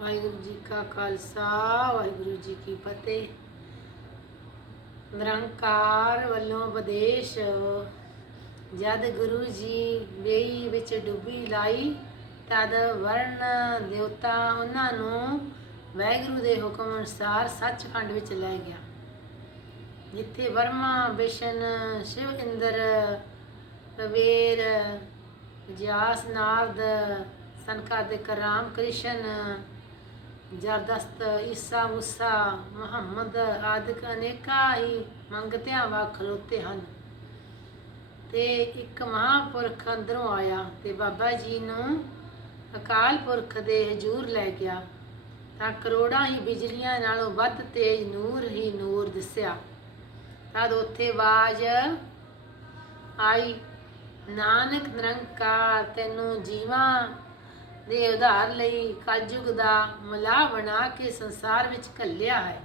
ਵਾਹਿਗੁਰੂ ਜੀ ਕਾ ਖਾਲਸਾ, ਵਾਹਿਗੁਰੂ ਜੀ ਕੀ ਫਤਿਹ। ਨਿਰੰਕਾਰ ਵੱਲੋਂ ਉਪਦੇਸ਼, ਜਦ ਗੁਰੂ ਜੀ ਵੇਈ ਵਿੱਚ ਡੁੱਬੀ ਲਾਈ, ਤਦ ਵਰਨ ਦੇਵਤਾ ਉਹਨਾਂ ਨੂੰ ਵਾਹਿਗੁਰੂ ਦੇ ਹੁਕਮ ਅਨੁਸਾਰ ਸੱਚਖੰਡ ਵਿੱਚ ਲੈ ਗਿਆ। ਜਿੱਥੇ ਵਰਮਾ, ਬਿਸ਼ਨ, ਸ਼ਿਵ ਇੰਦਰ, ਰਵੇਰ ਵਿਜਆਸ ਨਾਰਦ ਸੰਕਾਦਿਕ ਰਾਮ ਕ੍ਰਿਸ਼ਨ ਜਰਦਸਤ, ਈਸਾ ਮੂਸਾ, ਮੁਹੰਮਦ ਆਦਿਕ ਅਨੇਕਾਂ ਹੀ ਮੰਗਤਿਆਂ ਵਾ ਖਲੋਤੇ ਹਨ। ਤੇ ਇੱਕ ਮਹਾਪੁਰਖ ਅੰਦਰੋਂ ਆਇਆ ਤੇ ਬਾਬਾ ਜੀ ਨੂੰ ਅਕਾਲ ਪੁਰਖ ਦੇ ਹਜੂਰ ਲੈ ਗਿਆ ਤਾਂ ਕਰੋੜਾਂ ਹੀ ਬਿਜਲੀਆਂ ਨਾਲੋਂ ਵੱਧ ਤੇਜ ਨੂਰ ਹੀ ਨੂਰ ਦਿਸਿਆ। ਤਦ ਉੱਥੇ ਆਵਾਜ਼ ਆਈ, ਨਾਨਕ ਨਿਰੰਕਾਰ, ਤੈਨੂੰ ਜੀਵਾਂ ਦੇ ਉਧਾਰ ਲਈ ਕਲਯੁਗ ਦਾ ਮਲਾਹ ਬਣਾ ਕੇ ਸੰਸਾਰ ਵਿੱਚ ਘੱਲਿਆ ਹੈ।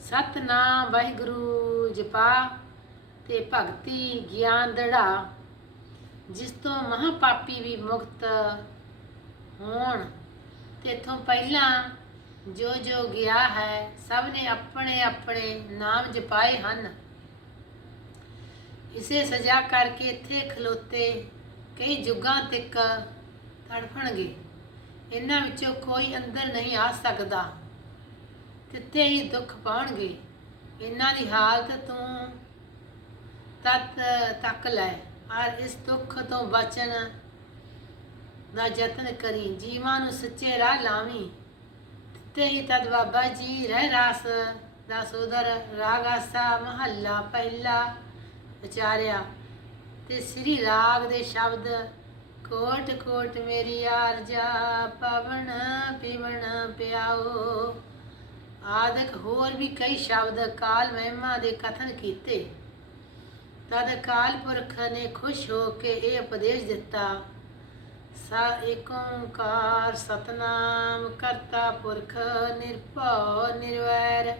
ਸਤਨਾਮ ਵਾਹਿਗੁਰੂ ਜਪਾ ਤੇ ਭਗਤੀ ਗਿਆਨ ਦੜਾ ਜਿਸ ਤੋਂ ਮਹਾਪਾਪੀ ਵੀ ਮੁਕਤ ਹੋਣ। ਤੇਥੋਂ ਪਹਿਲਾਂ ਜੋ ਜੋ ਗਿਆ ਹੈ, ਸਭ ਨੇ ਆਪਣੇ ਆਪਣੇ ਨਾਮ ਜਪਾਏ ਹਨ। ਇਸੇ ਸਜ਼ਾ ਕਰਕੇ ਇੱਥੇ ਖਲੋਤੇ ਕਈ ਯੁੱਗਾਂ ਤੱਕ ਤੜਫਣਗੇ। ਇਹਨਾਂ ਵਿੱਚੋਂ ਕੋਈ ਅੰਦਰ ਨਹੀਂ ਆ ਸਕਦਾ। ਤਿੱਥੇ ਹੀ ਦੁੱਖ ਪਾਉਣਗੇ। ਇਹਨਾਂ ਦੀ ਹਾਲਤ ਤੂੰ ਤਤ ਤੱਕ ਲੈ। ਔਰ ਇਸ ਦੁੱਖ ਤੋਂ ਬਚਣ ਦਾ ਯਤਨ ਕਰੀ। ਜੀਵਾਂ ਨੂੰ ਸੱਚੇ ਰਾਹ ਲਾਵੀ। ਤਿੱਥੇ ਹੀ ਤਦ ਬਾਬਾ ਜੀ ਰਹਿ ਰਾਸ ਦਾ ਸੋਦਰ ਰਾਗਾਸਾ ਮਹੱਲਾ ਪਹਿਲਾ ਵਿਚਾਰਿਆ ਤੇ ਸ੍ਰੀ ਰਾਗ ਦੇ ਸ਼ਬਦ ਕੋਟ ਕੋਟ ਮੇਰੀ ਆਰਜਾ ਪਵਨ ਪੀਵਣ ਪਿਆਓ। ਆਦਿਕ ਹੋਰ ਵੀ ਕਈ ਸ਼ਬਦ ਕਾਲ ਮਹਿਮਾ ਦੇ ਕਥਨ ਕੀਤੇ। ਤਦ ਕਾਲ ਪੁਰਖ ਨੇ ਖੁਸ਼ ਹੋ ਕੇ ਇਹ ਉਪਦੇਸ਼ ਦਿੱਤਾ, ਸਾ ਏਕ ਸਤਨਾਮ ਕਰਤਾ ਪੁਰਖ ਨਿਰਭਉ ਨਿਰਵੈਰ।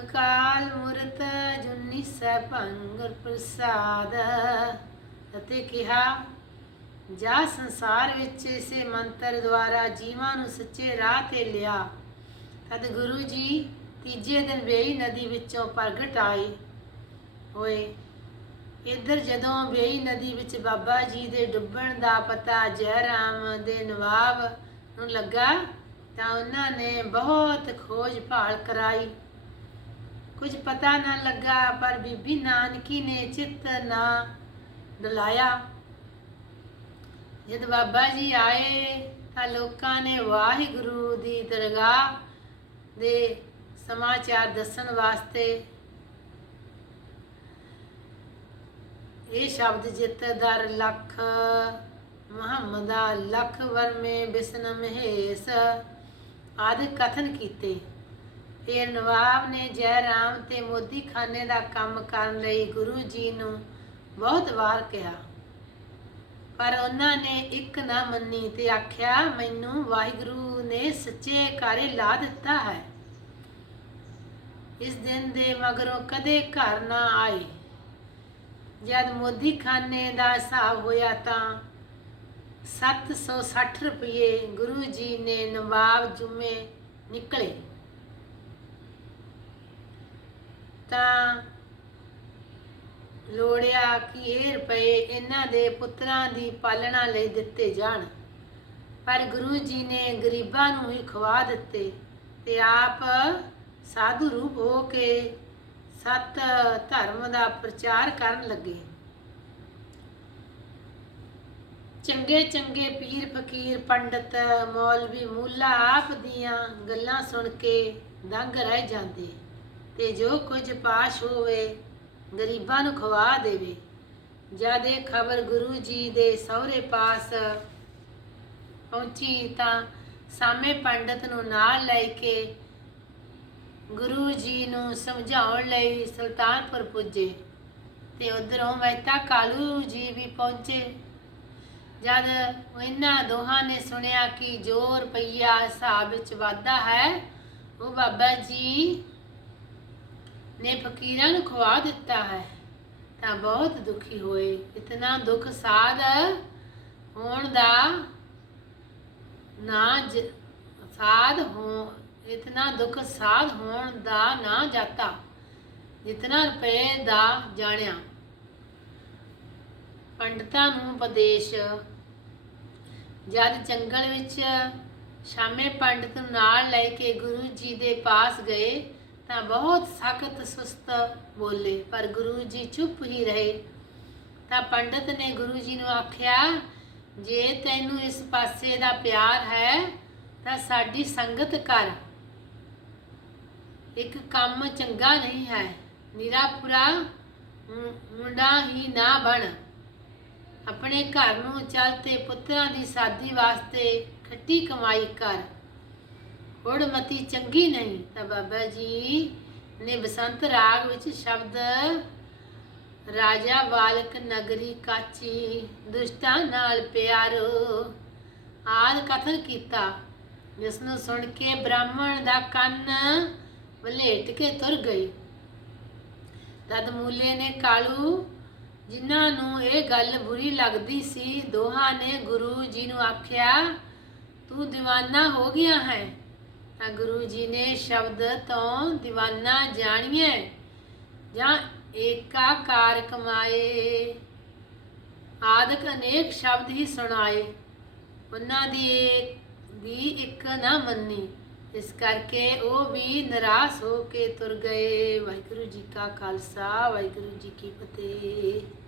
ਅਕਾਲ ਮੂਰਤ ਜੁਨੀ ਸੈਭੰ ਪ੍ਰਸਾਦ ਅਤੇ ਕਿਹਾ ਜਾ ਸੰਸਾਰ ਵਿੱਚ ਇਸੇ ਮੰਤਰ ਦੁਆਰਾ ਜੀਵਾਂ ਨੂੰ ਸੱਚੇ ਰਾਹ ਤੇ ਲਿਆ। ਤਦ ਗੁਰੂ ਜੀ ਤੀਜੇ ਦਿਨ ਵੇਈ ਨਦੀ ਵਿੱਚੋਂ ਪ੍ਰਗਟ ਆਏ। ਹੋਏ, ਇੱਧਰ ਜਦੋਂ ਵੇਈ ਨਦੀ ਵਿੱਚ ਬਾਬਾ ਜੀ ਦੇ ਡੁੱਬਣ ਦਾ ਪਤਾ ਜੈ ਰਾਮ ਦੇ ਨਵਾਬ ਨੂੰ ਲੱਗਾ, ਤਾਂ ਉਹਨਾਂ ਨੇ ਬਹੁਤ ਖੋਜ ਭਾਲ ਕਰਾਈ। ਕੁਝ ਪਤਾ ਨਾ ਲੱਗਾ, ਪਰ ਬੀਬੀ ਨਾਨਕੀ ਨੇ ਚਿੱਤ ਨਾ ਡਲਾਇਆ। ਜਦ ਬਾਬਾ ਜੀ ਆਏ ਤਾਂ ਲੋਕਾਂ ਨੇ ਵਾਹਿਗੁਰੂ ਦੀ ਦਰਗਾਹ ਦੇ ਸਮਾਚਾਰ ਦੱਸਣ ਵਾਸਤੇ ਇਹ ਸ਼ਬਦ ਜਿਤ ਦਰ ਲਖ, ਮੁਹੰਮਦਾ ਲਖ ਵਰਮੇ ਬਿਸਨ ਮਹੇਸ ਆਦਿ ਕਥਨ ਕੀਤੇ। ਫਿਰ ਨਵਾਬ ਨੇ ਜੈ ਰਾਮ ਤੇ ਮੋਦੀ ਖਾਨੇ ਦਾ ਕੰਮ ਕਰਨ ਲਈ ਗੁਰੂ ਜੀ ਨੂੰ ਬਹੁਤ ਵਾਰ ਕਿਹਾ। ਪਰ ਉਹਨਾਂ ਨੇ ਇੱਕ ਨਾ ਮੰਨੀ ਤੇ ਆਖਿਆ, ਮੈਨੂੰ ਵਾਹਿਗੁਰੂ ਨੇ ਸੱਚੇ ਕਾਰੇ ਲਾ ਦਿੱਤਾ ਹੈ। ਇਸ ਦਿਨ ਦੇ ਮਗਰੋਂ ਕਦੇ ਘਰ ਨਾ ਆਏ। ਜਦ ਮੋਦੀ ਖਾਨੇ ਦਾ ਹਿਸਾਬ ਹੋਇਆ ਤਾਂ 760 ਰੁਪਏ ਗੁਰੂ ਜੀ ਨੇ ਨਵਾਬ ਜੁਮੇ ਨਿਕਲੇ। ਤਾਂ ਲੋੜਿਆ ਕਿ ਇਹ ਰੁਪਏ ਇਹਨਾਂ ਦੇ ਪੁੱਤਰਾਂ ਦੀ ਪਾਲਣਾ ਲਈ ਦਿੱਤੇ ਜਾਣ। ਪਰ ਗੁਰੂ ਜੀ ਨੇ ਗਰੀਬਾਂ ਨੂੰ ਹੀ ਖਵਾ ਦਿੱਤੇ ਤੇ ਆਪ ਸਾਧੂ ਰੂਪ ਹੋ ਕੇ ਸਤ ਧਰਮ ਦਾ ਪ੍ਰਚਾਰ ਕਰਨ ਲੱਗੇ। ਚੰਗੇ ਚੰਗੇ ਪੀਰ ਫਕੀਰ, ਪੰਡਤ, ਮੌਲਵੀ, ਮੁੱਲਾ ਆਪ ਦੀਆਂ ਗੱਲਾਂ ਸੁਣ ਕੇ ਦੰਗ ਰਹਿ ਜਾਂਦੇ ਤੇ ਜੋ ਕੁਝ ਪਾਸ਼ ਹੋਵੇ ਗਰੀਬਾਂ ਨੂੰ ਖਵਾ ਦੇਵੇ। ਜਦ ਇਹ ਖਬਰ ਗੁਰੂ ਜੀ ਦੇ ਸਹੁਰੇ ਪਾਸ ਪਹੁੰਚੀ ਤਾਂ ਸਾਮੇ ਪੰਡਤ ਨੂੰ ਨਾਲ ਲੈ ਕੇ ਗੁਰੂ ਜੀ ਨੂੰ ਸਮਝਾਉਣ ਲਈ ਸੁਲਤਾਨਪੁਰ ਪੁੱਜੇ ਤੇ ਉਧਰੋਂ ਮਹਿਤਾ ਕਾਲੂ ਜੀ ਵੀ ਪਹੁੰਚੇ। ਜਦ ਇਹਨਾਂ ਦੋਹਾਂ ਨੇ ਸੁਣਿਆ ਕਿ ਜੋ ਰੁਪਈਆ ਹਿਸਾਬ ਵਿੱਚ ਵਾਧਾ ਹੈ, ਉਹ ਬਾਬਾ ਜੀ ਨੇ ਫਕੀਰਾਂ ਨੂੰ ਖਵਾ ਦਿੱਤਾ ਹੈ, ਤਾਂ ਬਹੁਤ ਦੁਖੀ ਹੋਏ। ਇਤਨਾ ਦੁੱਖ ਸਾਧ ਹੋਣ ਦਾ ਨਾ ਜ- ਸਾਧ ਹੋ, ਇਤਨਾ ਦੁੱਖ ਸਾਧ ਹੋਣ ਦਾ ਨਾ ਜਾਤਾ, ਜਿਤਨਾ ਰੁਪਏ ਦਾ ਜਾਣਿਆ। ਪੰਡਤਾਂ ਨੂੰ ਉਪਦੇਸ਼, ਜਦ ਜੰਗਲ ਵਿੱਚ ਸ਼ਾਮੇ ਪੰਡਤ ਨੂੰ ਨਾਲ ਲੈ ਕੇ ਗੁਰੂ ਜੀ ਦੇ ਪਾਸ ਗਏ ਤਾਂ ਬਹੁਤ ਸਖਤ ਸੁਸਤ ਬੋਲੇ, ਪਰ ਗੁਰੂ ਜੀ ਚੁੱਪ ਹੀ ਰਹੇ। ਤਾਂ ਪੰਡਤ ਨੇ ਗੁਰੂ ਜੀ ਨੂੰ ਆਖਿਆ, ਜੇ ਤੈਨੂੰ ਇਸ ਪਾਸੇ ਦਾ ਪਿਆਰ ਹੈ, ਤਾਂ ਸਾਡੀ ਸੰਗਤ ਕਰ। ਇੱਕ ਕੰਮ ਚੰਗਾ ਨਹੀਂ ਹੈ। ਨਿਰਾਪੁਰਾ ਮੁੰਡਾ ਹੀ ਨਾ ਬਣ। ਆਪਣੇ ਘਰ ਨੂੰ ਚੱਲ ਤੇ ਪੁੱਤਰਾਂ ਦੀ ਸਾਦੀ ਵਾਸਤੇ ਖੱਟੀ ਕਮਾਈ ਕਰ। ਮਤੀ ਚੰਗੀ ਨਹੀਂ। ਤਾਂ ਬਾਬਾ ਜੀ ਨੇ ਬਸੰਤ ਰਾਗ ਵਿੱਚ ਸ਼ਬਦ ਰਾਜਾ ਬਾਲਕ ਨਗਰੀ ਕਾਚੀ, ਦੁਸ਼ਟਾਂ ਨਾਲ ਪਿਆਰੋ ਆਦ ਕਥਨ ਕੀਤਾ। ਜਿਸ ਨੂੰ ਸੁਣ ਕੇ ਬ੍ਰਾਹਮਣ ਦਾ ਕੰਨ ਵਲੇਟ ਕੇ ਤੁਰ ਗਈ। ਤਦ ਮੂਲੇ ਨੇ ਕਾਲੂ, ਜਿਨ੍ਹਾਂ ਨੂੰ ਇਹ ਗੱਲ ਬੁਰੀ ਲੱਗਦੀ ਸੀ, ਦੋਹਾਂ ਨੇ ਗੁਰੂ ਜੀ ਨੂੰ ਆਖਿਆ, ਤੂੰ دیਵਾਨਾ ਹੋ ਗਿਆ ਹੈ। ਤਾਂ ਗੁਰੂ ਜੀ ਨੇ ਸ਼ਬਦ ਤੋਂ دیਵਾਨਾ ਜਾਣੀਏ, ਜਾਂ ਏਕਾਕਾਰ ਕਮਾਏ। ਆਦਿਕ ਅਨੇਕ ਸ਼ਬਦ ਹੀ ਸੁਣਾਏ। ਉਹਨਾਂ ਦੀ ਵੀ ਇੱਕ ਨਾ ਮੰਨੀ। ਇਸ ਕਰਕੇ ਉਹ ਵੀ ਨਿਰਾਸ਼ ਹੋ ਕੇ ਤੁਰ ਗਏ। ਵਾਹਿਗੁਰੂ ਜੀ ਕਾ ਖਾਲਸਾ, ਵਾਹਿਗੁਰੂ ਜੀ ਕੀ ਫਤਿਹ।